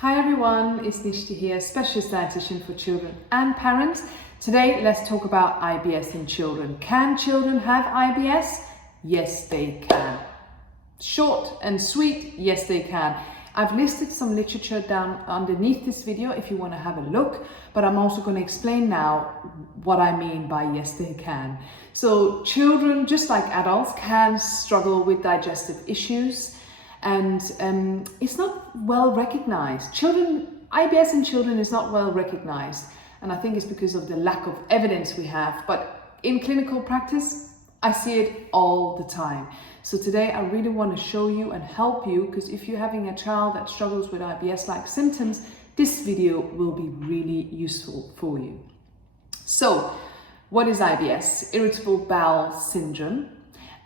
Hi everyone, it's Nishti here, specialist dietitian for children and parents. Today, let's talk about IBS in children. Can children have IBS? Yes, they can. Short and sweet, yes, they can. I've listed some literature down underneath this video if you want to have a look, but I'm also going to explain now what I mean by yes, they can. So children, just like adults, can struggle with digestive issues. And it's not well recognized. IBS in children is not well recognized. And I think it's because of the lack of evidence we have. But in clinical practice, I see it all the time. So today I really want to show you and help you, because if you're having a child that struggles with IBS-like symptoms, this video will be really useful for you. So what is IBS? Irritable bowel syndrome.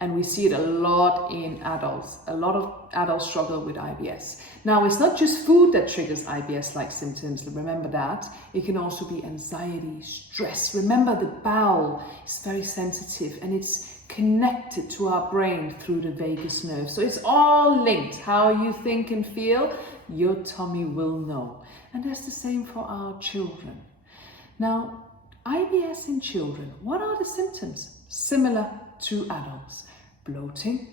And we see it a lot in adults. A lot of adults struggle with IBS. Now, it's not just food that triggers IBS-like symptoms. Remember that. It can also be anxiety, stress. Remember, the bowel is very sensitive and it's connected to our brain through the vagus nerve. So it's all linked. How you think and feel, your tummy will know. And that's the same for our children. Now, IBS in children, what are the symptoms? Similar to adults: bloating,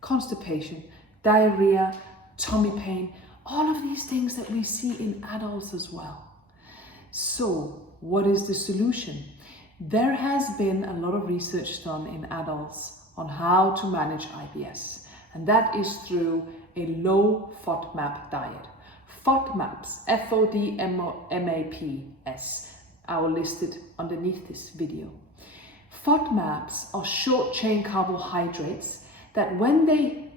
constipation, diarrhea, tummy pain, all of these things that we see in adults as well. So what is the solution? There has been a lot of research done in adults on how to manage IBS, and that is through a low FODMAP diet. FODMAPs, FODMAPs, are listed underneath this video. FODMAPs are short chain carbohydrates that when they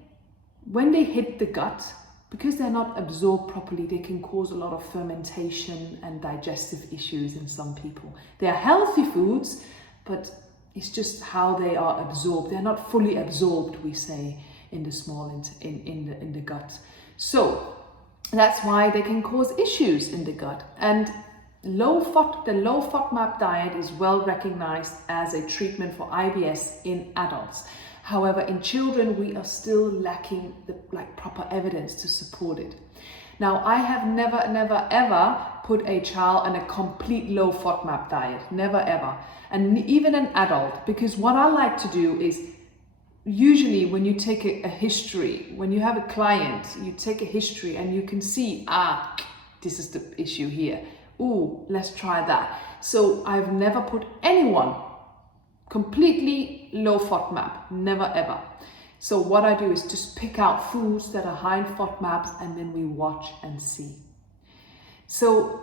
hit the gut, because they're not absorbed properly, they can cause a lot of fermentation and digestive issues in some people. They are healthy foods, but it's just how they are absorbed. They're not fully absorbed, we say, in the in the gut. So that's why they can cause issues in the gut. And the low FODMAP diet is well recognized as a treatment for IBS in adults. However, in children, we are still lacking the proper evidence to support it. Now, I have never, ever put a child on a complete low FODMAP diet. Never, ever. And even an adult, because what I like to do is, usually when you take a history, when you have a client, you take a history and you can see, this is the issue here. Ooh, let's try that. So I've never put anyone completely low FODMAP, never ever. So what I do is just pick out foods that are high in FODMAPs and then we watch and see. So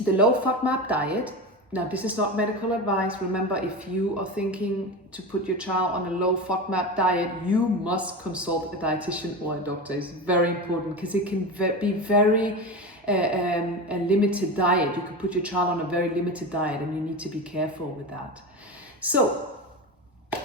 the low FODMAP diet, now this is not medical advice. Remember, if you are thinking to put your child on a low FODMAP diet, you must consult a dietitian or a doctor. It's very important because it can be very a limited diet. You can put your child on a very limited diet and you need to be careful with that. So,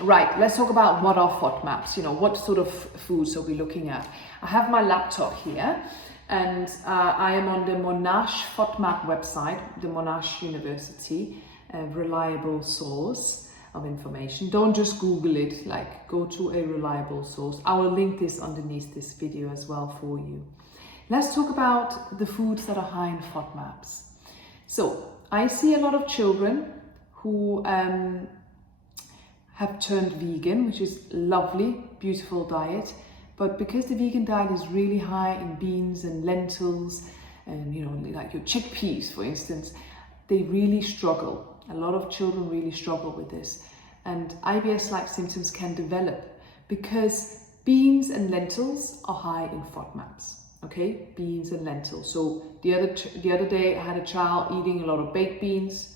right, let's talk about what are FODMAPs. What sort of foods are we looking at? I have my laptop here and I am on the Monash FODMAP website, the Monash University, a reliable source of information. Don't just Google it, go to a reliable source. I will link this underneath this video as well for you. Let's talk about the foods that are high in FODMAPs. So I see a lot of children who have turned vegan, which is lovely, beautiful diet. But because the vegan diet is really high in beans and lentils and, like your chickpeas, for instance, they really struggle. A lot of children really struggle with this. And IBS-like symptoms can develop because beans and lentils are high in FODMAPs. Okay, beans and lentils. So the other day I had a child eating a lot of baked beans.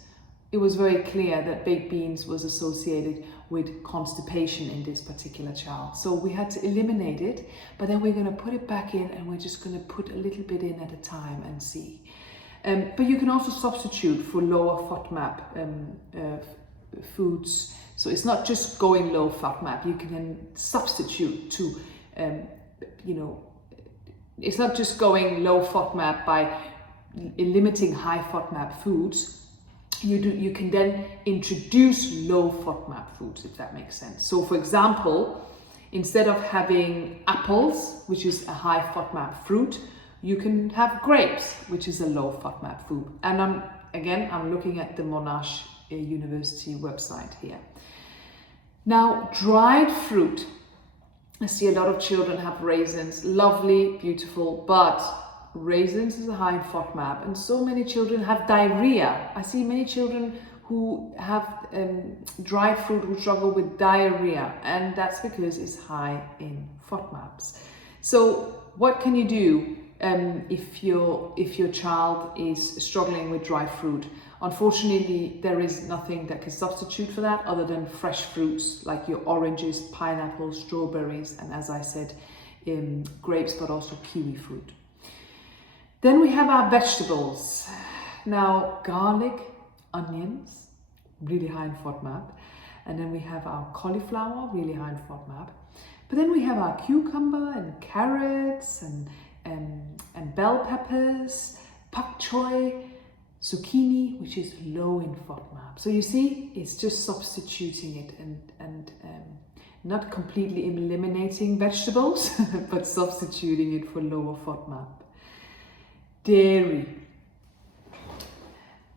It was very clear that baked beans was associated with constipation in this particular child. So we had to eliminate it, but then we're going to put it back in and we're just going to put a little bit in at a time and see. But you can also substitute for lower FODMAP foods. So it's not just going low FODMAP. You can then substitute to, it's not just going low FODMAP by limiting high FODMAP foods. You can then introduce low FODMAP foods, if that makes sense. So for example, instead of having apples, which is a high FODMAP fruit, You can have grapes, which is a low FODMAP food. And I'm looking at the Monash University website here. Now, dried fruit. I see a lot of children have raisins, lovely, beautiful, but raisins is high in FODMAP, and so many children have diarrhea. I see many children who have dried fruit who struggle with diarrhea, and that's because it's high in FODMAPs. So what can you do if your child is struggling with dry fruit? Unfortunately, there is nothing that can substitute for that other than fresh fruits like your oranges, pineapples, strawberries, and as I said, grapes, but also kiwi fruit. Then we have our vegetables. Now, garlic, onions, really high in FODMAP. And then we have our cauliflower, really high in FODMAP. But then we have our cucumber and carrots and bell peppers, pak choy, zucchini, which is low in FODMAP. So you see, it's just substituting it and not completely eliminating vegetables, but substituting it for lower FODMAP. Dairy.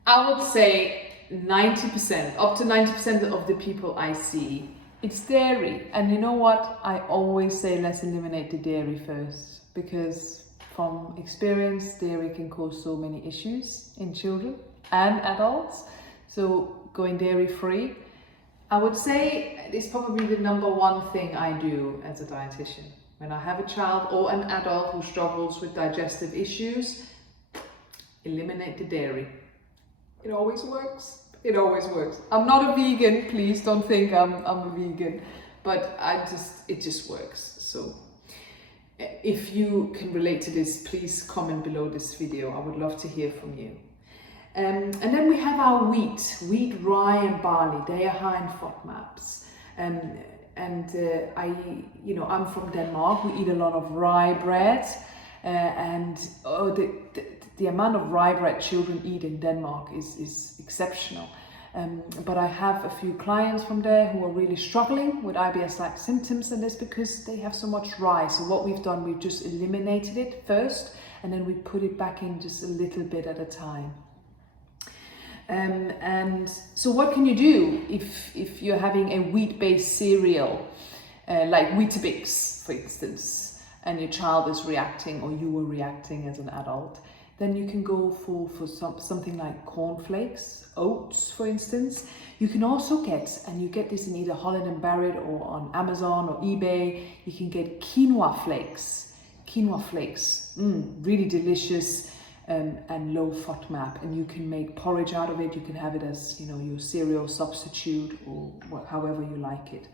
I would say 90%, up to 90% of the people I see, it's dairy. And you know what? I always say let's eliminate the dairy first, because from experience, dairy can cause so many issues in children and adults. So going dairy free, I would say it's probably the number one thing I do as a dietitian. When I have a child or an adult who struggles with digestive issues, eliminate the dairy. It always works. It always works. I'm not a vegan, please don't think I'm a vegan, but it just works. So if you can relate to this, please comment below this video. I would love to hear from you. And then we have our wheat, rye and barley. They are high in FODMAPs. I'm from Denmark. We eat a lot of rye bread, the amount of rye bread children eat in Denmark is exceptional. But I have a few clients from there who are really struggling with IBS-like symptoms, and that's because they have so much rye. So what we've done, we've just eliminated it first, and then we put it back in just a little bit at a time. And so what can you do if you're having a wheat-based cereal, like Weetabix, for instance, and your child is reacting, or you were reacting as an adult? Then you can go for something like cornflakes, oats, for instance. You can also you get this in either Holland & Barrett or on Amazon or eBay, you can get quinoa flakes. Quinoa flakes, really delicious and low FODMAP. And you can make porridge out of it. You can have it as, your cereal substitute or however you like it.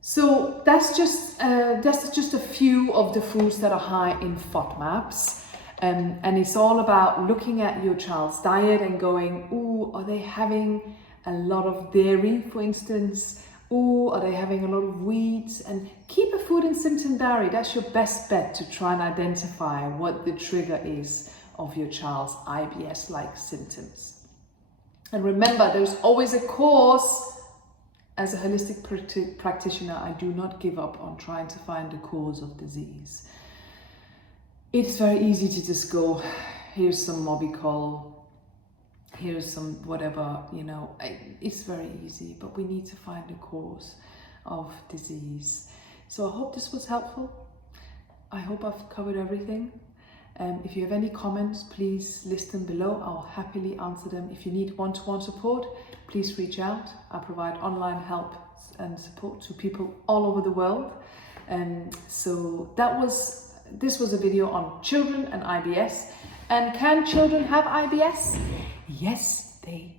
So that's just a few of the foods that are high in FODMAPs. And it's all about looking at your child's diet and going, ooh, are they having a lot of dairy, for instance? Ooh, are they having a lot of wheat? And keep a food and symptom diary. That's your best bet to try and identify what the trigger is of your child's IBS-like symptoms. And remember, there's always a cause. As a holistic practitioner, I do not give up on trying to find the cause of disease. It's very easy to just go, here's some Mobicol, here's some whatever, it's very easy, but we need to find the cause of disease. So I hope this was helpful. I hope I've covered everything. If you have any comments, please list them below. I'll happily answer them. If you need one-to-one support, please reach out. I provide online help and support to people all over the world. So this was a video on children and IBS. And can children have IBS? Yes, they